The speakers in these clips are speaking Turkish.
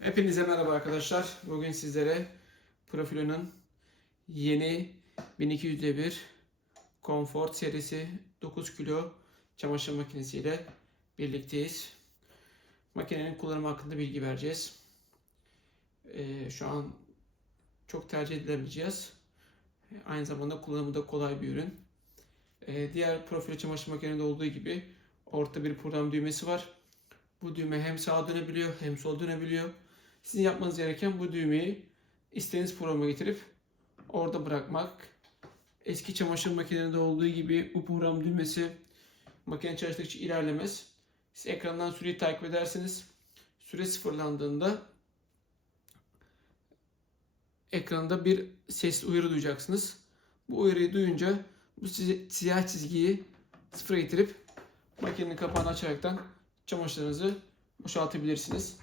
Hepinize merhaba arkadaşlar. Bugün sizlere Profilo'nun yeni 1201 Comfort serisi 9 kilo çamaşır makinesiyle birlikteyiz. Makinenin kullanımı hakkında bilgi vereceğiz. Ee, şu an çok tercih edilebileceğiz. Aynı zamanda kullanımı da kolay bir ürün. Ee, diğer Profilo çamaşır makinelerinde olduğu gibi orta bir program düğmesi var. Bu düğme hem sağa dönebiliyor hem sola dönebiliyor. Sizin yapmanız gereken bu düğmeyi istediğiniz programa getirip orada bırakmak. Eski çamaşır makinelerinde olduğu gibi bu program düğmesi makine çalıştıkça ilerlemez. Siz ekrandan süreyi takip edersiniz. Süre sıfırlandığında ekranda bir ses uyarı duyacaksınız. Bu uyarıyı duyunca bu siyah çizgiyi sıfıra getirip makinenin kapağını açaraktan çamaşırlarınızı boşaltabilirsiniz.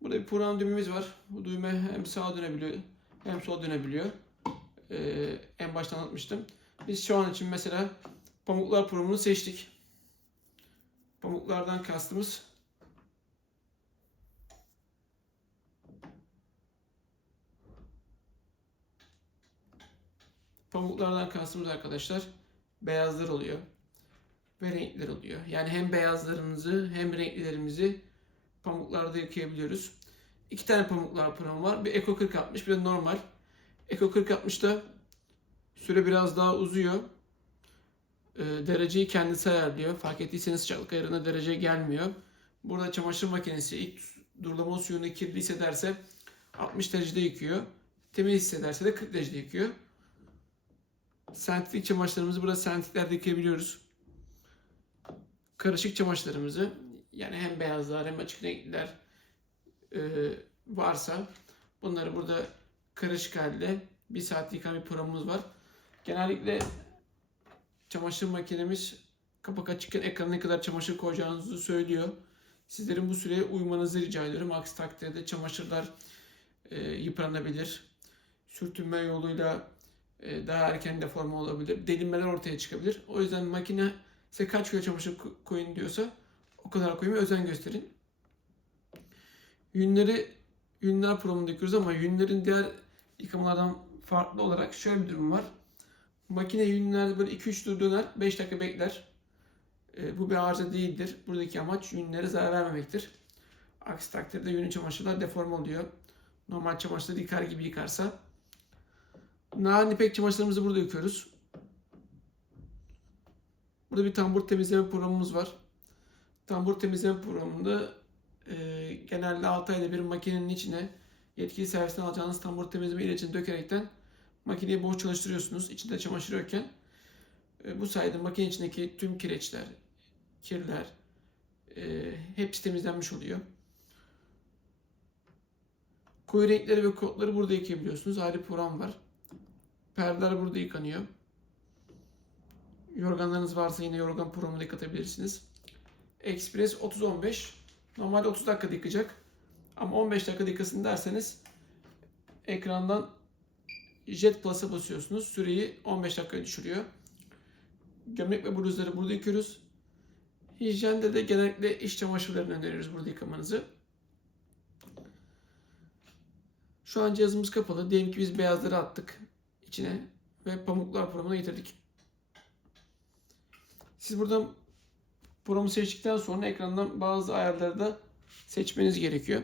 Burada bir program düğmemiz var. Bu düğme hem sağa dönebiliyor hem sola dönebiliyor. Ee, en başta anlatmıştım. Biz şu an için mesela pamuklar programını seçtik. Pamuklardan kastımız Pamuklardan kastımız arkadaşlar beyazlar oluyor ve renkler oluyor. Yani hem beyazlarımızı hem renklilerimizi pamuklarda yıkayabiliyoruz. İki tane pamuklar programı var. Bir Eco 4060 bir de normal. Eco 4060'da süre biraz daha uzuyor. Ee, dereceyi kendisi ayarlıyor. Fark ettiyseniz sıcaklık ayarına derece gelmiyor. Burada çamaşır makinesi ilk durulama suyunu kirli hissederse 60 derecede yıkıyor. Temiz hissederse de 40 derecede yıkıyor. Sentetik çamaşırlarımızı burada sentetiklerde yıkayabiliyoruz. Karışık çamaşırlarımızı yani hem beyazlar hem açık renkliler e, varsa bunları burada karışık halde bir saat yıkama bir programımız var. Genellikle çamaşır makinemiz kapak açıkken ekrana ne kadar çamaşır koyacağınızı söylüyor. Sizlerin bu süreye uymanızı rica ediyorum. Aksi takdirde çamaşırlar e, yıpranabilir. Sürtünme yoluyla e, daha erken deforme olabilir. Delinmeler ortaya çıkabilir. O yüzden makine size kaç kilo çamaşır ko- koyun diyorsa o kadar koymaya özen gösterin. Yünleri yünler programında yıkıyoruz ama yünlerin diğer yıkamalardan farklı olarak şöyle bir durum var. Makine yünlerde böyle 2-3 tur döner, 5 dakika bekler. E, bu bir arıza değildir. Buradaki amaç yünlere zarar vermemektir. Aksi takdirde yünlü çamaşırlar deforme oluyor. Normal çamaşırları yıkar gibi yıkarsa. Narin ipek çamaşırlarımızı burada yıkıyoruz. Burada bir tambur temizleme programımız var. Tambur temizleme programında e, genelde 6 ayda bir makinenin içine yetkili servisten alacağınız tambur temizleme ilacını dökerekten makineyi boş çalıştırıyorsunuz. İçinde çamaşır yokken. E, bu sayede makine içindeki tüm kireçler, kirler e, hepsi temizlenmiş oluyor. Koyu renkleri ve kodları burada yıkayabiliyorsunuz. Ayrı program var. Perdeler burada yıkanıyor. Yorganlarınız varsa yine yorgan programında yıkatabilirsiniz. Express 30-15. Normalde 30 dakikada yıkacak. Ama 15 dakikada yıkasın derseniz ekrandan Jet Plus'a basıyorsunuz. Süreyi 15 dakikaya düşürüyor. Gömlek ve bluzları burada yıkıyoruz. Hijyende de genellikle iş çamaşırlarını öneriyoruz burada yıkamanızı. Şu an cihazımız kapalı. Diyelim ki biz beyazları attık içine ve pamuklar programına getirdik. Siz buradan programı seçtikten sonra ekrandan bazı ayarları da seçmeniz gerekiyor.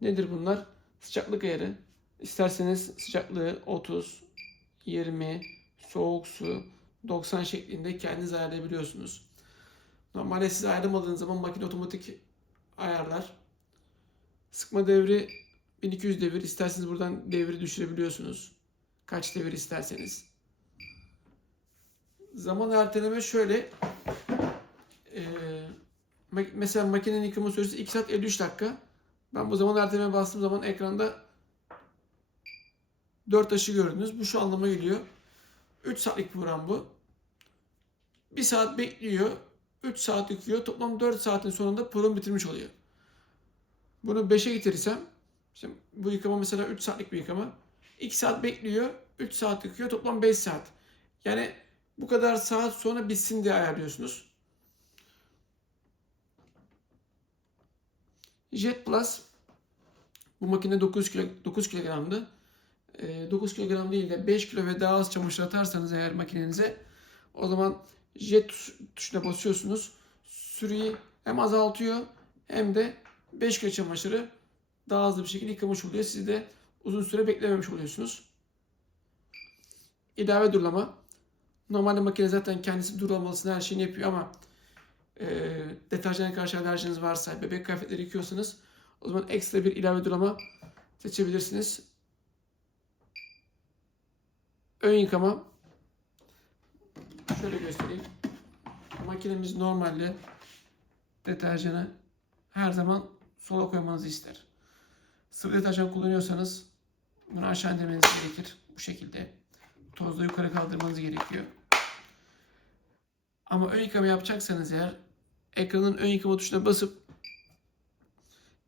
Nedir bunlar? Sıcaklık ayarı. İsterseniz sıcaklığı 30, 20, soğuk su, 90 şeklinde kendiniz ayarlayabiliyorsunuz. Normalde siz ayarlamadığınız zaman makine otomatik ayarlar. Sıkma devri 1200 devir. İsterseniz buradan devri düşürebiliyorsunuz. Kaç devir isterseniz. Zaman erteleme şöyle. Mak- mesela makinenin yıkama süresi 2 saat 53 dakika. Ben bu zaman erteleme bastığım zaman ekranda 4 taşı gördünüz. Bu şu anlama geliyor. 3 saatlik program bu. 1 saat bekliyor. 3 saat yıkıyor. Toplam 4 saatin sonunda program bitirmiş oluyor. Bunu 5'e getirirsem işte bu yıkama mesela 3 saatlik bir yıkama. 2 saat bekliyor. 3 saat yıkıyor. Toplam 5 saat. Yani bu kadar saat sonra bitsin diye ayarlıyorsunuz. Jet Plus Bu makine 9 kilo 9 kilogramdı. Ee, 9 kilogram değil de 5 kilo ve daha az çamaşır atarsanız eğer makinenize o zaman jet tuş- tuşuna basıyorsunuz. Sürüyü hem azaltıyor hem de 5 kilo çamaşırı daha hızlı bir şekilde yıkamış oluyor. Siz de uzun süre beklememiş oluyorsunuz. İlave durulama. Normalde makine zaten kendisi durulamalısını her şeyini yapıyor ama e, deterjana karşı alerjiniz varsa, bebek kıyafetleri yıkıyorsanız o zaman ekstra bir ilave durulama seçebilirsiniz. Ön yıkama. Şöyle göstereyim. Makinemiz normalde deterjanı her zaman sola koymanızı ister. Sıvı deterjan kullanıyorsanız bunu aşağı indirmeniz gerekir. Bu şekilde. Tozla yukarı kaldırmanız gerekiyor. Ama ön yıkama yapacaksanız eğer ekranın ön yıkama tuşuna basıp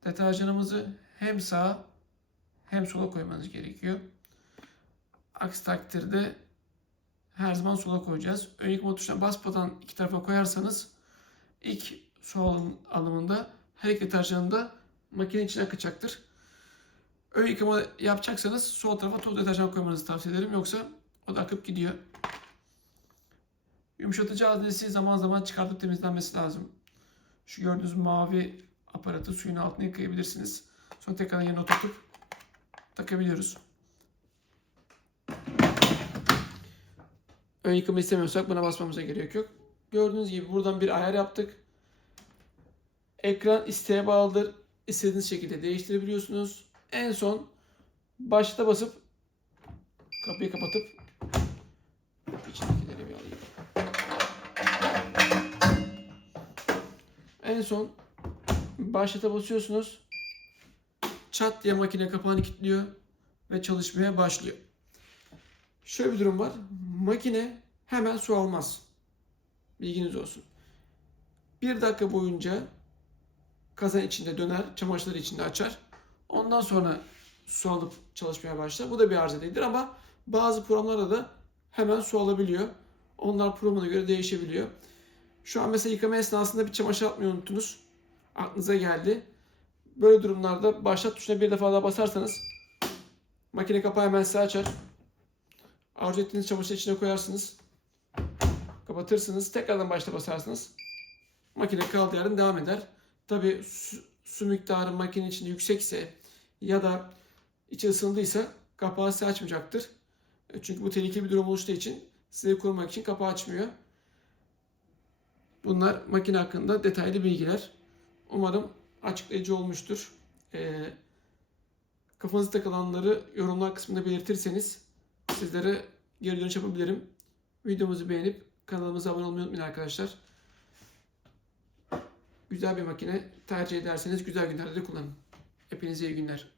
deterjanımızı hem sağa hem sola koymanız gerekiyor. Aksi takdirde her zaman sola koyacağız. Ön yıkama tuşuna basmadan iki tarafa koyarsanız ilk su alım- alımında her iki deterjanı da makine içine akacaktır. Ön yıkama yapacaksanız sol tarafa toz deterjan koymanızı tavsiye ederim. Yoksa o da akıp gidiyor. Yumuşatıcı haznesi zaman zaman çıkartıp temizlenmesi lazım. Şu gördüğünüz mavi aparatı suyun altına yıkayabilirsiniz. Sonra tekrar yerine oturtup takabiliyoruz. Ön yıkama istemiyorsak buna basmamıza gerek yok. Gördüğünüz gibi buradan bir ayar yaptık. Ekran isteğe bağlıdır. İstediğiniz şekilde değiştirebiliyorsunuz. En son başta basıp kapıyı kapatıp içindekileri En son başlata basıyorsunuz. Çat diye makine kapağını kilitliyor ve çalışmaya başlıyor. Şöyle bir durum var. Makine hemen su almaz. Bilginiz olsun. Bir dakika boyunca kazan içinde döner, çamaşırları içinde açar. Ondan sonra su alıp çalışmaya başlar. Bu da bir arıza değildir ama bazı programlarda da hemen su alabiliyor. Onlar programına göre değişebiliyor. Şu an mesela yıkama esnasında bir çamaşır atmayı unuttunuz. Aklınıza geldi. Böyle durumlarda başlat tuşuna bir defa daha basarsanız makine kapağı hemen size açar. Arzu ettiğiniz çamaşır içine koyarsınız. Kapatırsınız. Tekrardan başta basarsınız. Makine kaldığı yerden devam eder. Tabi su, su miktarı makine içinde yüksekse ya da içi ısındıysa kapağı size açmayacaktır. E, Çünkü bu tehlikeli bir durum oluştuğu için sizi korumak için kapağı açmıyor. Bunlar makine hakkında detaylı bilgiler. Umarım açıklayıcı olmuştur. Ee, kafanızda takılanları yorumlar kısmında belirtirseniz sizlere geri dönüş yapabilirim. Videomuzu beğenip kanalımıza abone olmayı unutmayın arkadaşlar. Güzel bir makine tercih ederseniz güzel günlerde de kullanın. Hepinize iyi günler.